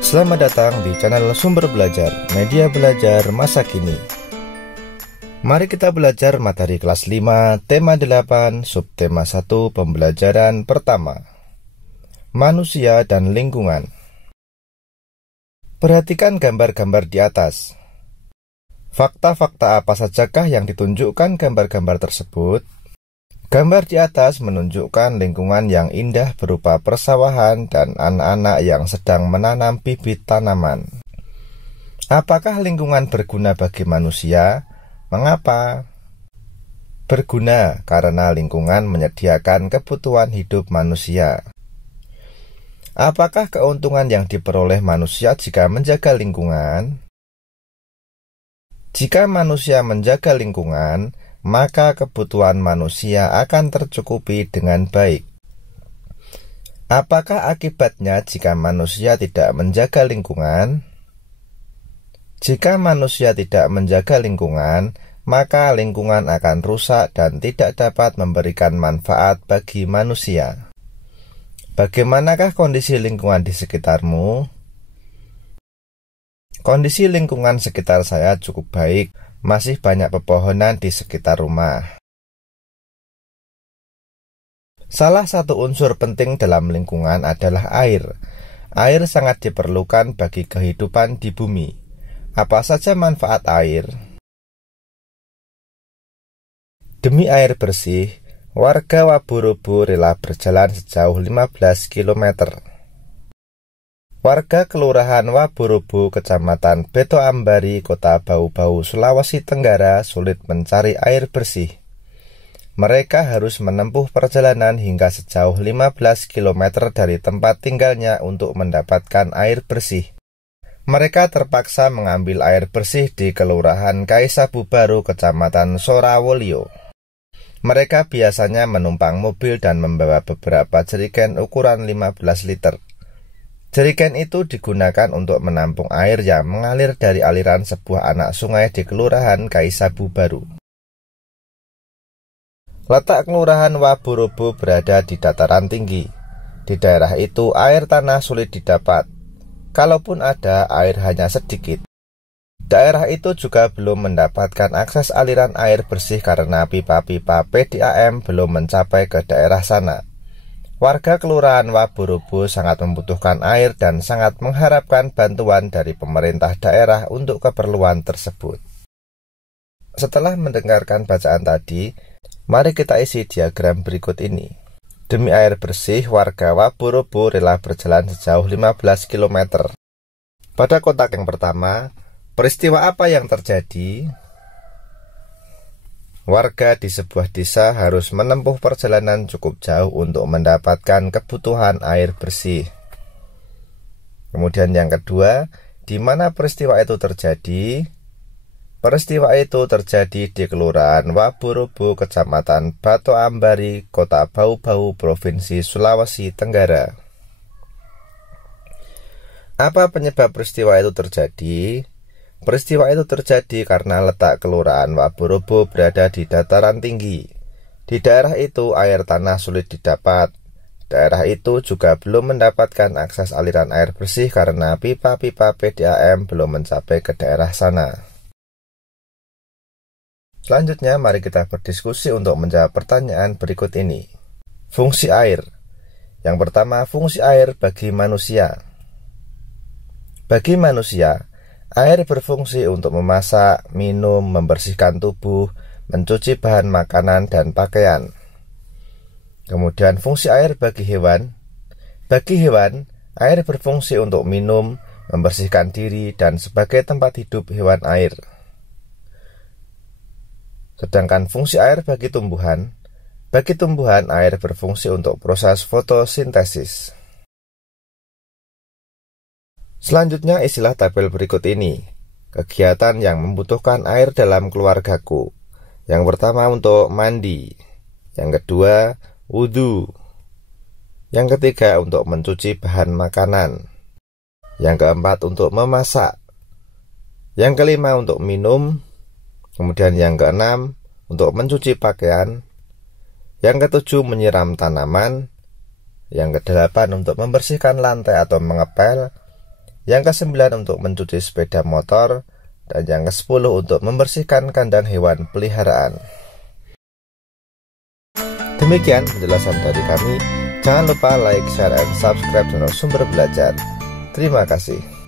Selamat datang di channel Sumber Belajar, media belajar masa kini. Mari kita belajar materi kelas 5, tema 8, subtema 1, pembelajaran pertama. Manusia dan lingkungan. Perhatikan gambar-gambar di atas. Fakta-fakta apa sajakah yang ditunjukkan gambar-gambar tersebut? Gambar di atas menunjukkan lingkungan yang indah berupa persawahan dan anak-anak yang sedang menanam bibit tanaman. Apakah lingkungan berguna bagi manusia? Mengapa? Berguna karena lingkungan menyediakan kebutuhan hidup manusia. Apakah keuntungan yang diperoleh manusia jika menjaga lingkungan? Jika manusia menjaga lingkungan, maka kebutuhan manusia akan tercukupi dengan baik. Apakah akibatnya jika manusia tidak menjaga lingkungan? Jika manusia tidak menjaga lingkungan, maka lingkungan akan rusak dan tidak dapat memberikan manfaat bagi manusia. Bagaimanakah kondisi lingkungan di sekitarmu? Kondisi lingkungan sekitar saya cukup baik. Masih banyak pepohonan di sekitar rumah. Salah satu unsur penting dalam lingkungan adalah air. Air sangat diperlukan bagi kehidupan di bumi. Apa saja manfaat air? Demi air bersih, warga Waburobo rela berjalan sejauh 15 km. Warga Kelurahan Waburobo, Kecamatan Beto Ambari, Kota Bau-Bau, Sulawesi Tenggara sulit mencari air bersih. Mereka harus menempuh perjalanan hingga sejauh 15 km dari tempat tinggalnya untuk mendapatkan air bersih. Mereka terpaksa mengambil air bersih di Kelurahan Kaisabu Baru, Kecamatan Sorawolio. Mereka biasanya menumpang mobil dan membawa beberapa jerigen ukuran 15 liter. Jerigen itu digunakan untuk menampung air yang mengalir dari aliran sebuah anak sungai di Kelurahan Kaisabu Baru. Letak Kelurahan Waburobo berada di dataran tinggi. Di daerah itu air tanah sulit didapat. Kalaupun ada, air hanya sedikit. Daerah itu juga belum mendapatkan akses aliran air bersih karena pipa-pipa PDAM belum mencapai ke daerah sana. Warga Kelurahan Waburobo sangat membutuhkan air dan sangat mengharapkan bantuan dari pemerintah daerah untuk keperluan tersebut. Setelah mendengarkan bacaan tadi, mari kita isi diagram berikut ini. Demi air bersih, warga Waburobo rela berjalan sejauh 15 km. Pada kotak yang pertama, peristiwa apa yang terjadi? Warga di sebuah desa harus menempuh perjalanan cukup jauh untuk mendapatkan kebutuhan air bersih. Kemudian yang kedua, di mana peristiwa itu terjadi? Peristiwa itu terjadi di Kelurahan Waburobo, Kecamatan Beto Ambari, Kota Bau-Bau, Provinsi Sulawesi Tenggara. Apa penyebab peristiwa itu terjadi? Peristiwa itu terjadi karena letak Kelurahan Waburobo berada di dataran tinggi. Di daerah itu air tanah sulit didapat. Daerah itu juga belum mendapatkan akses aliran air bersih karena pipa-pipa PDAM belum mencapai ke daerah sana. Selanjutnya mari kita berdiskusi untuk menjawab pertanyaan berikut ini. Fungsi air. Yang pertama, fungsi air bagi manusia. Bagi manusia, air berfungsi untuk memasak, minum, membersihkan tubuh, mencuci bahan makanan dan pakaian. Kemudian fungsi air bagi hewan. Bagi hewan, air berfungsi untuk minum, membersihkan diri, dan sebagai tempat hidup hewan air. Sedangkan fungsi air bagi tumbuhan air berfungsi untuk proses fotosintesis. Selanjutnya isilah tabel berikut ini. Kegiatan yang membutuhkan air dalam keluargaku. Yang pertama untuk mandi. Yang kedua wudhu. Yang ketiga untuk mencuci bahan makanan. Yang keempat untuk memasak. Yang kelima untuk minum. Kemudian yang keenam untuk mencuci pakaian. Yang ketujuh menyiram tanaman. Yang kedelapan untuk membersihkan lantai atau mengepel. Yang ke-9 untuk mencuci sepeda motor, dan yang ke-10 untuk membersihkan kandang hewan peliharaan. Demikian penjelasan dari kami. Jangan lupa like, share, dan subscribe channel Sumber Belajar. Terima kasih.